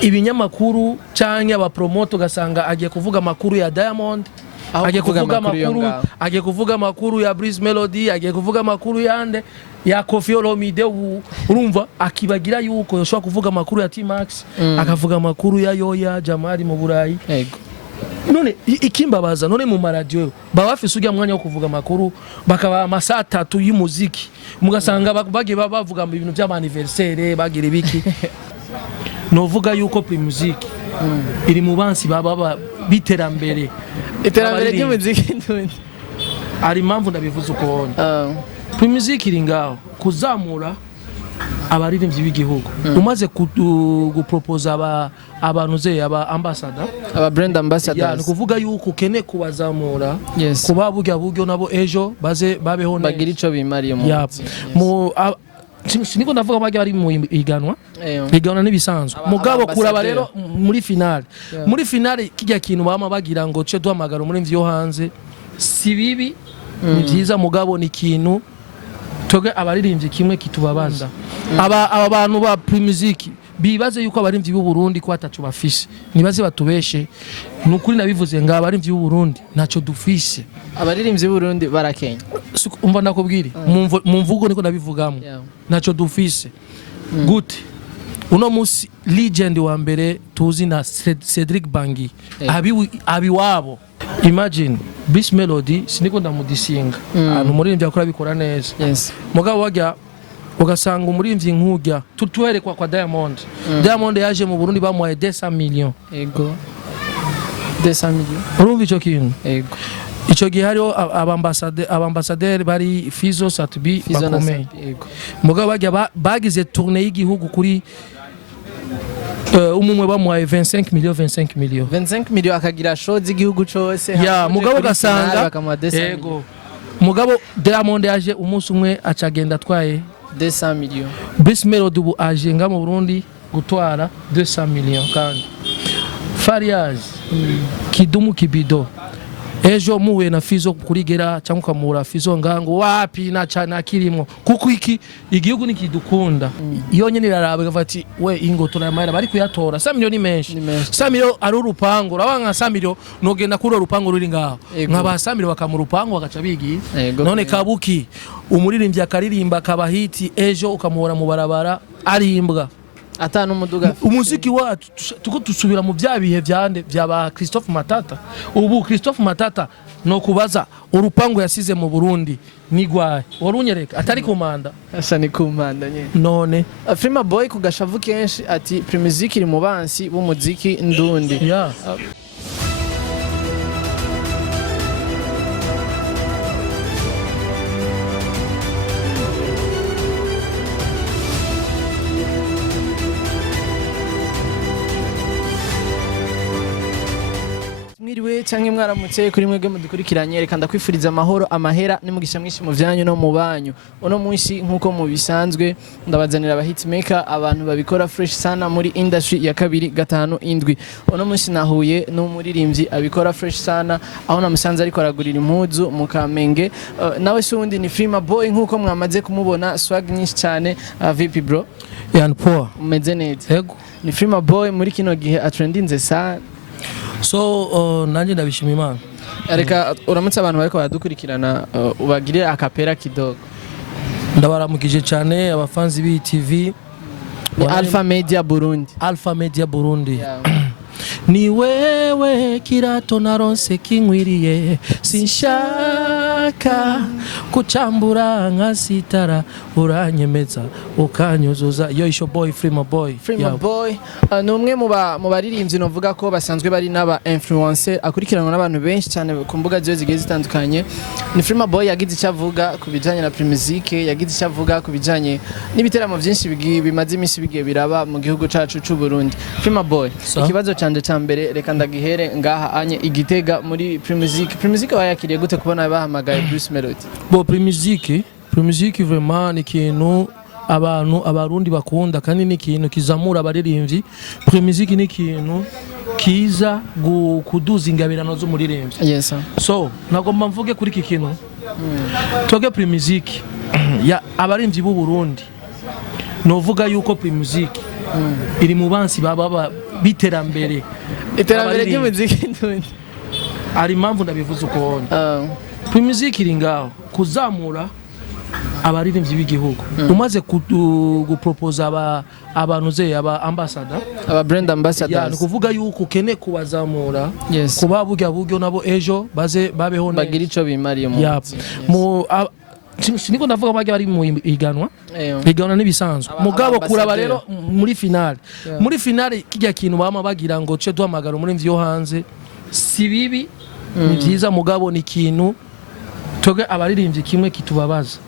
ibinyamakuru canke abapromote ugasanga agiye kuvuga amakuru ya Diamond, agiye kuvuga amakuru ya Breeze Melody, agiye kuvuga amakuru yande ya Koffi Olomide, urumva akibagira yuko yoshobora kuvuga amakuru ya T-Max, akavuga amakuru ya Yoya Jamari mu Burayi. Yego. None ikimbabaza none mu maradio baba bafise ujya mwanya wo kuvuga amakuru bakaba amasaha 3 y'umuziki mugasanga bagiye bavuga mu bintu by'anniversaire bagira ibiki. Novuga yuko Primusiki iri mu bansi baba biterambere ry'umuziki ndundi ari impamvu ndabivuze uko Primusiki iri ngaho kuzamura abaririmbyi b'igihugu umaze gupropose abantu ze aba ambassador aba brand ambassadors yani kuvuga yuko ukene kubazamura kuba buryo nabo ejo baze babeho bagira ico bimariye mu siniko ndavuga bajya bari mu iganwa n'ibisanzwe mugabo kuraba rero muri finale kijya kintu bama bagira ngo cyo duhamagara umuririmbyi yo hanze si bibi ni byiza mugabo ni kintu toge abaririmbyi kimwe kitubabaza aba bantu ba Primusiki bibaze yuko abaririmbyi b'u Burundi ko atacu bafise nibaze batubeshe nukuri nabivuze ngo abaririmbyi b'u Burundi naco dufise abaririmbyi b'u Burundi barakenya umva ndakubwira mu mvugo niko nabivugamo naco dufise gute uno musi legend wa mbere tuzi na Cedric Bangi abi wabo imagine Breeze Melody siniko ndamudisinga anu muririmbyi akora bikora neza mugabo wajya ugasanga umuririmbyi nk'ujya tutuherekwa kwa Diamond yaje mu Burundi bamuhaye 200 millions yego 200 millions urumva ico kintu yego ico gihe hariho abambasaderi bari Fizo Satubi bakomeye mugabo bajya bagize tournée y'igihugu kuri umumwe bamuhaye 25 millions akagira show z'igihugu cose ya mugabo gasanga yego mugabo Diamond yaje umunsi umwe acagenda atwaye 200 millions Breeze Melody ubu aje nga mu Burundi gutwara 200 millions kandi Fariaz Kidumu Kibido ejo muwe na Fizo kurigera cyangwa kamura Fizo ngango wapi na cana kirimo kuko iki igihugu nikidukunda iyo nyene irarabe gafati we ingo tunamara bari kuyatora 100 millions ni menshi 100 millions ari urupango rabanga 100 millions nogenda kuri urupango ruri ngaho nkaba 100 millions bakamurupango bagaca bigi none kabuki umuririmbyi akaririmba kabahiti ejo ukamuhora mu barabara arimbwa atanu muduga umuziki wacu tuko tusubira mu byabihe byande byaba Christophe Matata ubu Christophe Matata no kubaza urupango yasize mu Burundi nigwaye warunyereka atari kumanda asa ni kumanda nye none Frima Boy kugashavu kenshi ati Primusiki iri mu bansi b'umuziki ndundi mwiriwe canke mwaramutse kuri mwebwe mudukurikiranye reka ndakwifuriza amahoro amahera nimugisha mwinshi mu vyanyu no mu banyu uno munsi nkuko mu bisanzwe ndabazanira aba hitmaker abantu babikora fresh sana muri industry ya 257 uno munsi nahuye n'umuririmbyi abikora fresh sana aho namusanze ariko aragurira impuzu mu Kamenge nawe sundi ni Frima Boy nkuko mwamaze kumubona swag nyinshi cyane VP bro yan poa umeze neza yego ni Frima Boy muri kino gihe atrendinze sana so nanje ndabishima Imana reka uramutse abantu bariko baradukurikirana ubagirira akapera kidogo ndabaramukije cyane abafanzi b'TV ni Alpha Media Burundi ni wewe kirato naronse kinkwiriye sinshaka kuchambura nkasitara uranyemeza ukanyuzuza yo isho boy Frima Boy numwe mu baririmbyi novuga ko basanzwe bari n'aba influencer akurikiranwa n'abantu benshi cyane ku mbuga zigiye zitandukanye ni Frima Boy yagize icyavuga ku bijanye na Primusiki yagize icyavuga ku bijanye n'ibiteramo byinshi bimaze iminsi bigiye biraba mu gihugu cacu c'u Burundi Frima Boy ikibazo canje cyambere reka ndagihere ngaha anye igitega muri Primusiki bayakiriye gute kubona bahamagaye Breeze Melody bo Primusiki vraiment ni kintu abarundi bakunda kandi ni kintu kizamura abaririmbyi Primusiki ni kintu kiza kuduza ingabirano z'umuririmbyi so nagomba mvuge kuri iki kintu toge Primusiki ya abaririmbyi b'u Burundi novuga yuko Primusiki iri mu bansi baba biterambere ry'umuziki ndundi ari impamvu ndabivuze uko Wumuziki iri ngaho kuzamura abaririmbyi b'igihugu umaze gupropoza abantu ze aba ambassador aba brand ambassadors ni kuvuga yuko ukene kubazamura kuba buryo nabo ejo babeho neza bagira ico bimariye mu siniko ndavuga bajya bari mu iganwa n'ibisanzwe mugabo kuraba rero muri finale kijya kintu bama bagira ngo cyo duhamagara umurimvyi yo hanze si bibi ni byiza mugabo ni kintu toge abaririmbyi kimwe kitubabaza.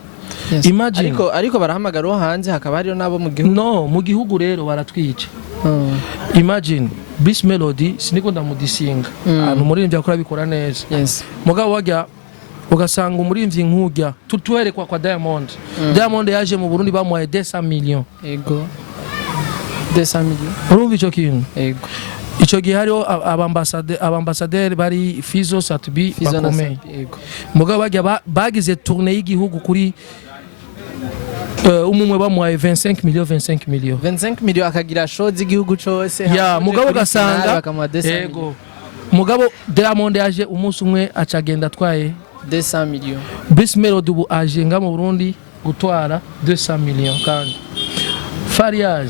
Imagine ariko barahamagara wo hanze hakaba hariyo nabo mu gihugu no mu gihugu rero baratwica. Imagine Bis Melody siniko ndamudisinga umuririmbyi akora bikora neza mugabo wajya ugasanga umuririmbyi nk'ujya tutuherekwa kwa Diamond yaje mu Burundi bamuhaye 200 millions ego 200 millions urumva ico kintu ego ico gihe hariho abambasaderi bari Fizo Satbi bakomeye mugabo bajya bagize tournée y'igihugu kuri umumwe bamuhaye 25 millions akagira show z'igihugu cose ya mugabo gasanga ego mugabo Diamond yaje umunsi umwe acagenda atwaye 200 millions Bis Melody ubu aje nga mu Burundi gutwara 200 millions kandi Fariaz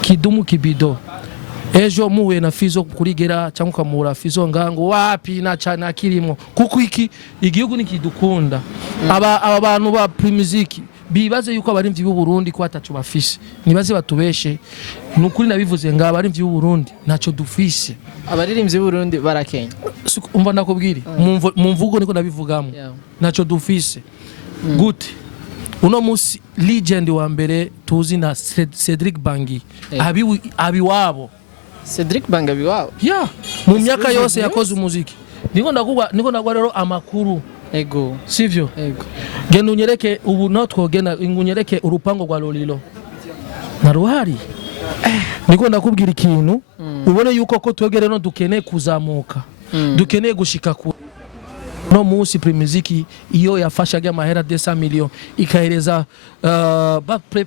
Kidumu Kibido ejo muhuye na Fizo kurigera cyangwa ukamura Fizo ngango wapi na kirimo kuko iki igihugu nikidukunda aba bantu ba Wumuziki bibaze yuko abarimvyi b'u Burundi ko atacu bafise nibaze batubeshe nukuri nabivuze nga abarimvyi b'u Burundi naco dufise abaririmbyi b'u Burundi barakenya umva ndakubwira mu mvugo niko nabivugamo naco dufise gute uno musi legend wa mbere tuzi na Cedric Bangi abiwabo Cedric Bangi abiwabo mu myaka yose yakoze umuziki niko ndagwa rero amakuru ego sivyo ego genda unyereke ubu notwogena ngunyereke urupango rwa Lolilo na ruhari niko ndakubwira ikintu ubone yuko ko twegere no dukeneye kuzamuka dukeneye gushika ku no musi Wumuziki iyo yafashaga amahera 200 millions ikahereza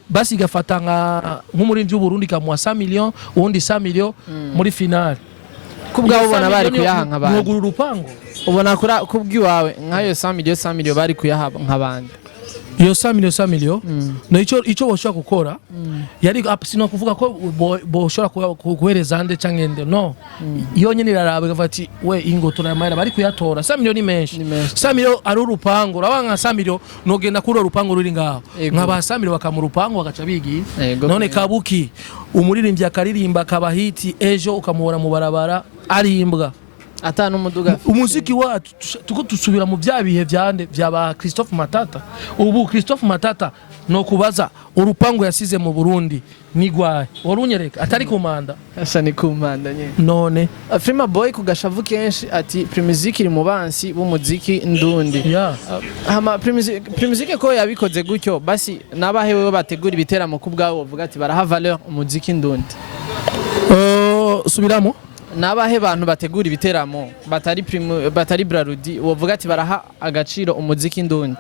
basi gafatanga nk'umurimvyi w'u Burundi kamuha 100 millions ubundi 100 millions muri finale kubgaho ubona bari kuyahanka abantu ntugura urupango ubona kubgiwawe nkayo 100 millions bari kuyaha nk'abandi iyo 100 millions no ico boshobora gukora yari sino kuvuga ko boshobora kuhereza ande cyangende no iyo nyine irarabe gafati we ingo tunamayira bari kuyatora 100 millions ni menshi 100 millions ari urupango urabanga 100 millions nogenda kuri urupango ruri ngaho nkaba 100 millions bakamu rupango bagaca bigi none kabuki umuririmbyi akaririmba kabahiti ejo ukamuhora mu barabara arimbwa ata n'umuduga umuziki wacu tuko tusubira mu byabihe byande byaba Christophe Matata ubu Christophe Matata no kubaza urupango yasize mu Burundi nigwaye warunyereka atari kumanda asa ni kumanda nye none Afrima Boy kugashavu kenshi ati Wumuziki iri mu bansi b'umuziki ndundi hama Wumuziki ko yabikoze gutyo basi nabahewe bategura ibiteramo kubgaho bavuga ati baraha valeur umuziki ndundi subiramo nabahe bantu bategura ibiteramo batari Brarudi wovuga ati baraha agaciro umuziki ndundi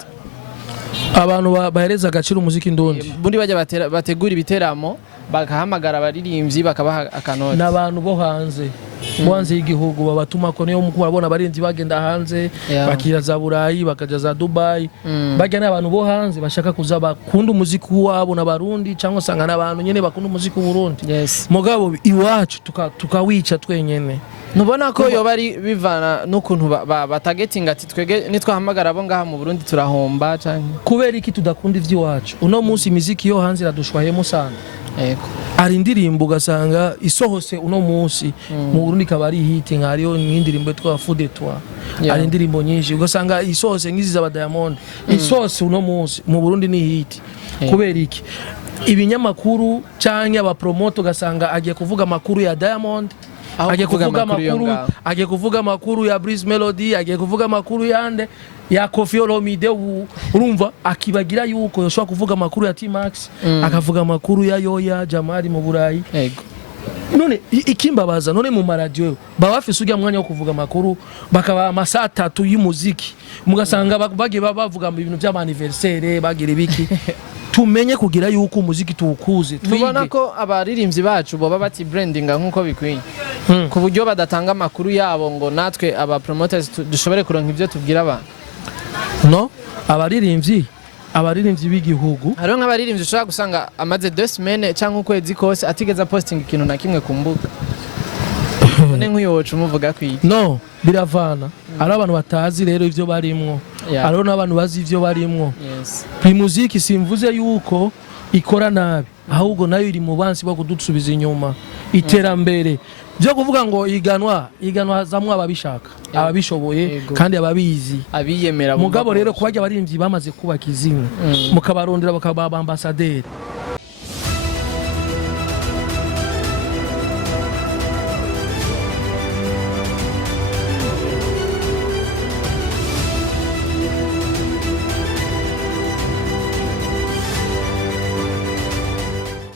abantu bahereza agaciro umuziki ndundi bundi bajya bategura ibiteramo bakahamagara abaririmbyi bakabaha akanoti n'abantu bo hanze y'igihugu babatuma ko niyo muko babona abarinzi bagenda hanze bakira za Burayi bakaja za Dubai bajya n'abantu bo hanze bashaka kuza bakunda umuziki wabo n'abarundi cyangwa sanga n'abantu nyene bakunda umuziki w'u Burundi mugabo iwacu tukawica twenyene nubona ko yo bari bivana n'ukuntu batagetinga ati twege nitwahamagara abo ngaha mu Burundi turahomba cyangwa kubera iki tudakunda ivy'iwacu uno munsi imiziki yo hanze iradushwahemo sana ari indirimbo ugasanga isohose uno munsi mu Burundi kabari hit nkariyo n'indirimbo twa Fude twa ari indirimbo nyinshi ugasanga isohose ngizi za Diamond isohose uno munsi mu Burundi ni hit kubera iki ibinyamakuru cyangwa aba promote ugasanga agiye kuvuga makuru ya Diamond agiye kuvuga makuru ya Bis Melody agiye kuvuga makuru yande ya Kuyatwara urumva akibagira yuko yoshobora kuvuga makuru ya T-Max akavuga makuru ya Yoya Jamari mu Burayi none ikimbabaza none mu maradio baba bafise ujya mwanya wo kuvuga makuru bakaba amasaha 3 y'umuziki mugasanga bagiye bavuga mu bintu by'anniversaire bagira ibiki tumenye kugira yuko umuziki tuwukuze tubona ko abaririmbyi bacu boba bati brandinga nkuko bikwiye ku buryo badatanga amakuru yabo ngo natwe aba promoters dushobore kuronka ivyo tubwira abantu no abaririmbyi b'igihugu hariho nk'abaririmbyi ushobora gusanga amaze 2 semaines cyangwa ukwezi kose atigeza posting ikintu na kimwe ku mbuga none nk'uyo wocu umuvuga kwiye no biravana ari abantu batazi rero ivyo barimwo ariho n'abantu bazi ivyo barimwo Wumuziki simvuze yuko ikora nabi ahubwo nayo iri mu bansi bwo kudusubiza inyuma iterambere byo kuvuga ngo iganwa zamwe ababishaka ababishoboye kandi ababizi abiyemera mugabo rero kubajya baririmbyi bamaze kubaka izina mukabarondera bakaba ambassadeur